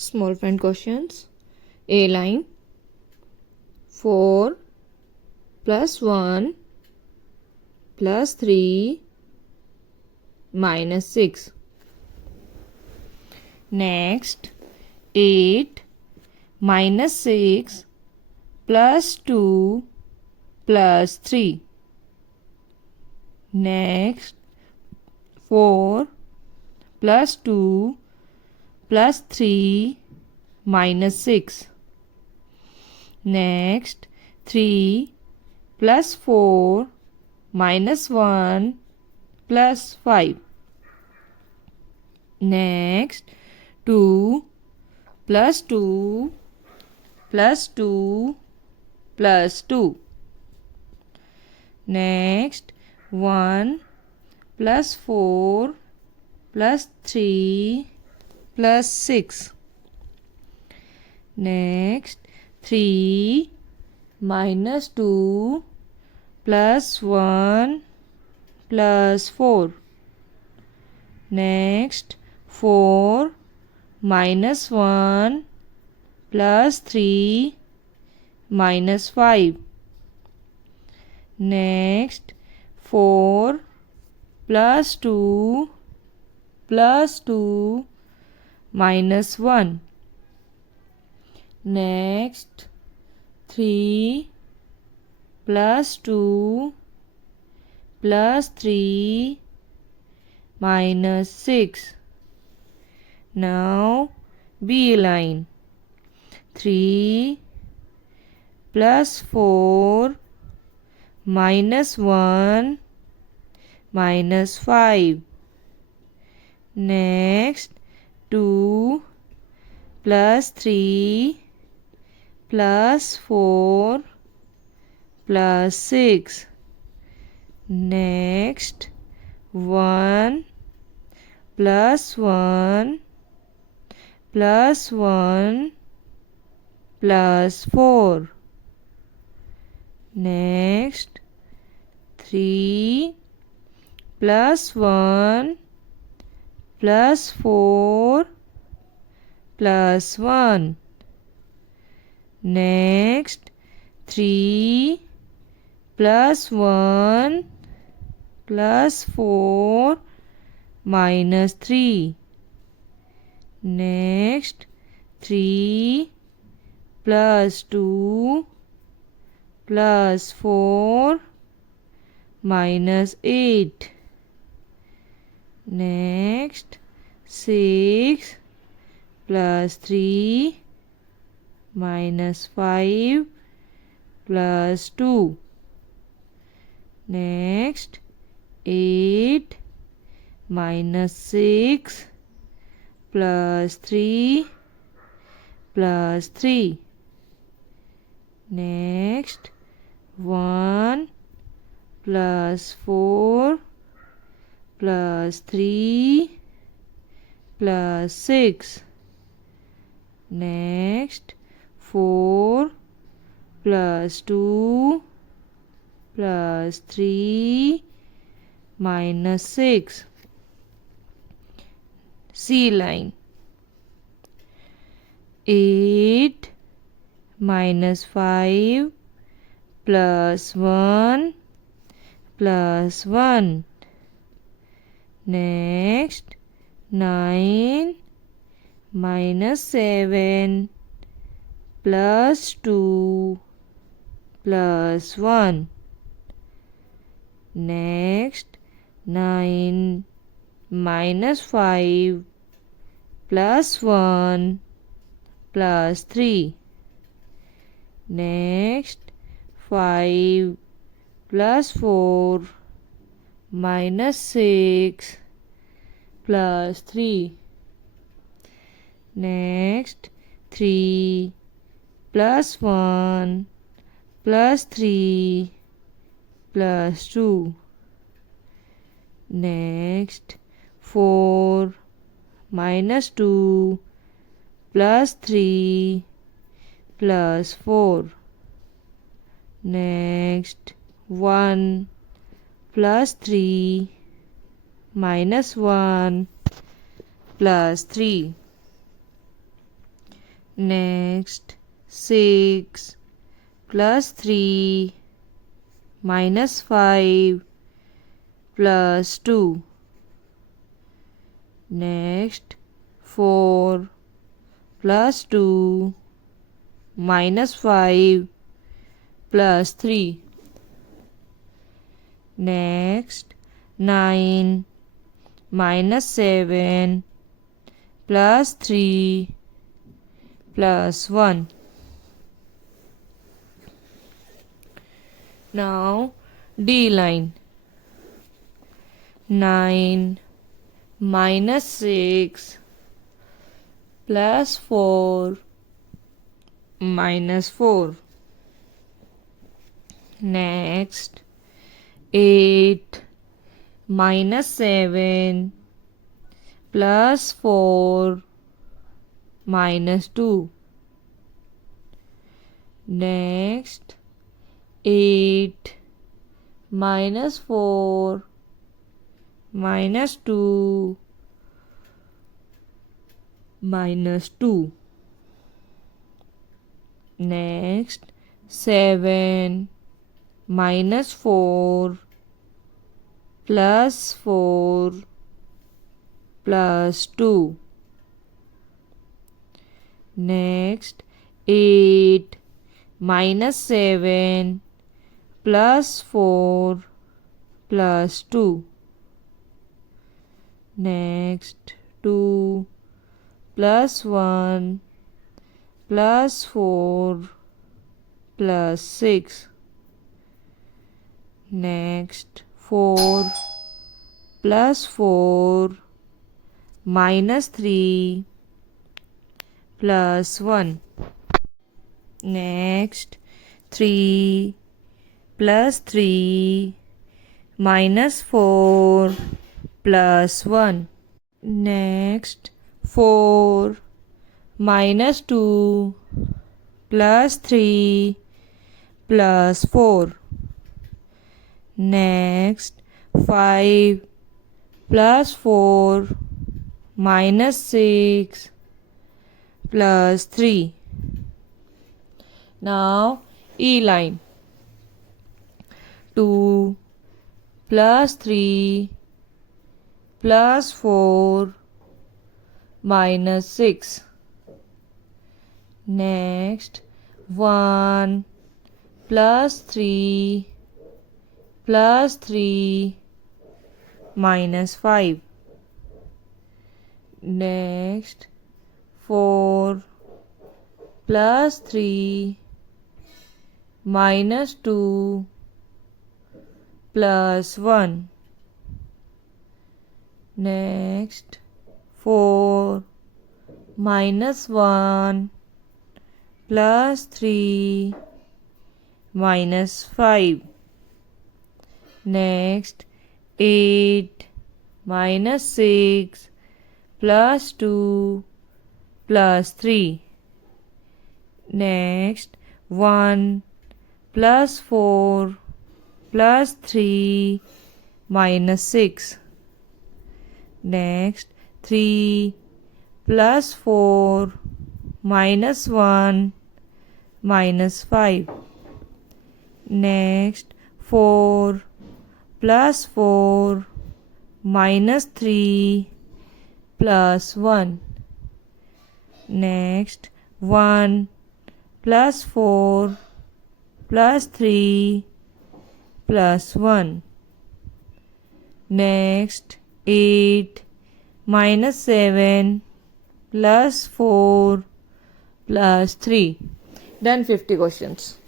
Small friend questions. A line 4 plus 1 plus 3 minus 6. Next 8 minus 6 plus 2 plus 3. Next 4 plus 2 plus 3 minus 6. Next 3 plus 4 minus 1 plus 5. Next 2 plus 2 plus 2 plus 2. Next 1 plus 4 plus 3 plus 6. Next 3 minus 2 plus 1 plus 4. Next 4 minus 1 plus 3 minus 5. Next 4 plus 2 plus 2 minus 1. Next 3 plus 2 plus 3 minus 6. Now B line 3 plus 4 minus 1 minus 5. Next 2 plus 3 plus 4 plus 6. Next 1 plus 1 plus 1 plus 4. Next 3 plus 1 plus 4 plus 1. Next 3 plus 1 plus 4 minus 3. Next 3 plus 2 plus 4 minus 8. Next 6 plus 3 minus 5 plus 2. Next 8 minus 6 plus 3 plus 3. Next 1 plus 4 plus 3 plus 6. Next 4 plus 2 plus 3 minus 6. C line 8 minus 5 plus 1 plus 1. Next 9 minus 7 plus 2 plus 1. Next 9 minus 5 plus 1 plus 3. Next 5 plus 4 minus 6 plus 3. Next 3 plus 1 plus 3 plus 2. Next 4 minus 2 plus 3 plus 4. Next 1 plus 3 minus 1 plus 3. Next 6 plus 3 minus 5 plus 2. Next 4 plus 2 minus 5 plus 3. Next 9 minus 7 plus 3 plus 1. Now D line. 9 minus 6 plus 4 minus 4. Next 8 minus 7 plus 4 minus 2. Next 8 minus 4 minus 2 minus 2. Next 7 minus 4 plus 4 plus 2. Next 8 minus 7 plus 4 plus 2. Next 2 plus 1 plus 4 plus 6. Next 4 plus 4 minus 3 plus 1. Next 3 plus 3 minus 4 plus 1. Next 4 minus 2 plus 3 plus 4. Next 5 plus 4 minus 6 plus 3. Now E line. 2 plus 3 plus 4 minus 6. Next 1 plus 3 plus 3 minus 5. Next 4 plus 3 minus 2 plus 1. Next 4 minus 1 plus 3 minus 5. Next 8 minus 6 plus 2 plus 3. Next 1 plus 4 plus 3 minus 6. Next 3 plus 4 minus 1 minus 5. Next 4 plus 4 minus 3 plus 1. Next 1 plus 4 plus 3 plus 1. Next 8 minus 7 plus 4 plus 3. Done 50 questions.